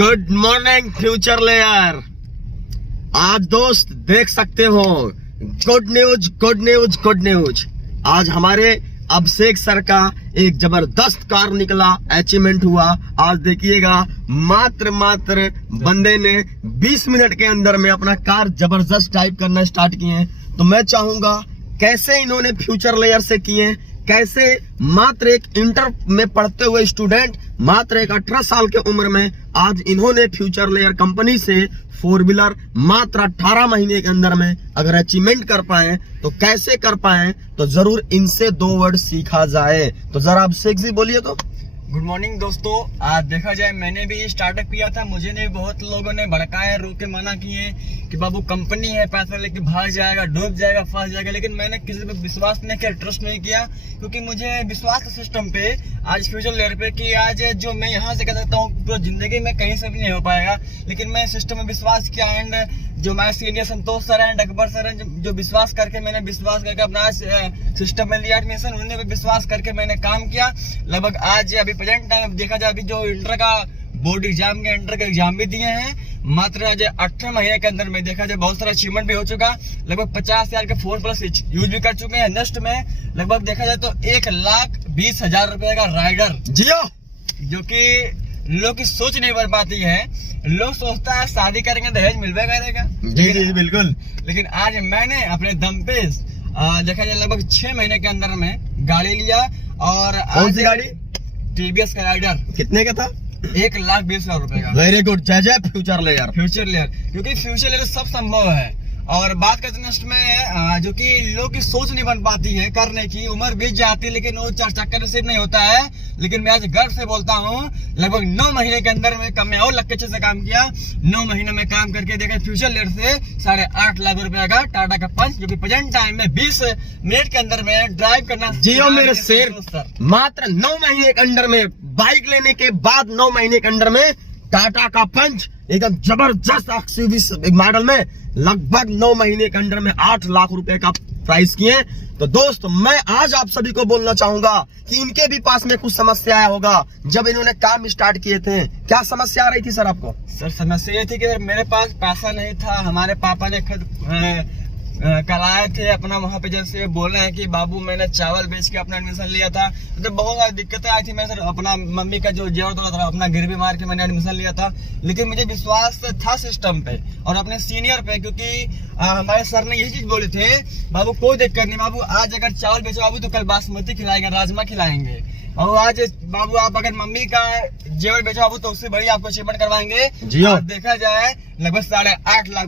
Good morning future layer. आज दोस्त देख सकते हो, good news good news good news. आज हमारे अभिषेक सर का एक जबरदस्त कार निकला, अचीवमेंट हुआ। आज देखिएगा, मात्र बंदे ने 20 मिनट के अंदर में अपना कार जबरदस्त टाइप करना स्टार्ट किए। तो मैं चाहूंगा कैसे इन्होंने फ्यूचर लेयर से किए, कैसे मात्र एक इंटर में पढ़ते हुए स्टूडेंट मात्र एक 18 साल के उम्र में आज इन्होंने फ्यूचर लेयर कंपनी से 4 व्हीलर मात्र 18 महीने के अंदर में अगर अचीवमेंट कर पाए तो कैसे कर पाए, तो जरूर इनसे 2 वर्ड सीखा जाए। तो जरा अभिषेक जी बोलिए। तो गुड मॉर्निंग दोस्तों। आज देखा जाए मैंने भी स्टार्टअप किया था, मुझे नहीं बहुत लोगों ने भड़काया, रोक के मना किए कि बाबू कंपनी है, पैसा लेके भाग जाएगा, डूब जाएगा, फंस जाएगा। लेकिन मैंने किसी पे विश्वास नहीं किया, ट्रस्ट नहीं किया, क्योंकि मुझे विश्वास था सिस्टम पे, आज फ्यूचर लेयर पे, कि आज जो मैं यहाँ से कह सकता हूँ पूरी जिंदगी में कहीं से भी नहीं हो पाएगा। लेकिन मैं सिस्टम में विश्वास किया एंड जो हमारे senior Santosh sir and Akbar sir हैं, जो विश्वास करके अपना सिस्टम में लिया एडमिशन, उन्होंने भी विश्वास करके मैंने काम किया। लगभग आज अभी प्रेजेंट टाइम देखा जाए, अभी जो इंटर का बोर्ड एग्जाम के इंटर का एग्जाम भी दिए हैं, मात्र आज 18 महीने के अंदर में देखा जाए बहुत सारा अचीवमेंट भी हो चुका। लगभग 50,000 के 4+ यूज भी कर चुके हैं। नेक्स्ट में लगभग देखा जाए तो 1,20,000 रुपए का राइडर, जियो, जो कि लोग की सोच नहीं बन पाती है। लोग सोचता है शादी करेंगे दहेज मिलवे करेगा। जी बिल्कुल। लेकिन आज मैंने अपने दम पे देखा जाए लगभग 6 महीने के अंदर में गाड़ी लिया। और कौन सी गाड़ी? TVS का राइडर। कितने का था? 1,20,000 रुपए का। वेरी गुड, जय जय फ्यूचर लेयर। फ्यूचर लेयर, क्योंकि फ्यूचर लेयर सब संभव है। और बात करते नेक्स्ट में जो कि लोग की सोच नहीं बन पाती है करने की, उम्र बीत जाती है, लेकिन वो चक्कर से नहीं होता है। लेकिन मैं आज गर्व से बोलता हूँ, लगभग 9 महीने के अंदर में मैं और लक्ष्य से काम किया। 9 महीने में काम करके देखा फ्यूचर लेयर से 8.5 लाख रुपए का टाटा का पंच, जो कि प्रेजेंट टाइम में 20 मिनट के अंदर में ड्राइव करना। जियो मेरे शेर। मात्र 9 महीने के अंदर में बाइक लेने के बाद 9 महीने के अंदर में टाटा का पंच एकदम जबरदस्त एक्सयूवी मॉडल में लगभग 9 महीने के अंदर में 8 लाख रुपए का प्राइस किए। तो दोस्त, मैं आज आप सभी को बोलना चाहूंगा कि इनके भी पास में कुछ समस्या आया होगा जब इन्होंने काम स्टार्ट किए थे। क्या समस्या आ रही थी सर आपको? सर समस्या ये थी कि मेरे पास पैसा नहीं था। हमारे पापा ने खुद कल आए थे अपना, वहाँ पे जैसे बोल रहे हैं कि बाबू मैंने चावल बेच के अपना एडमिशन लिया था, तो बहुत सारी दिक्कतें आई थी। मैं सर अपना मम्मी का जो जेवर था अपना गिरवी मार के मैंने एडमिशन लिया था। लेकिन मुझे विश्वास था सिस्टम पे और अपने सीनियर पे, क्योंकि हमारे सर ने यही चीज बोले थे, बाबू कोई दिक्कत नहीं बाबू, आज अगर चावल बेचो बाबू तो कल बासमती खिलाएंगे, राजमा खिलाएंगे। और आज बाबू आप अगर मम्मी का जेवर बेचो बाबू तो उससे बड़ी आपको अचीवमेंट करवाएंगे। देखा जाए लगभग 8.5 लाख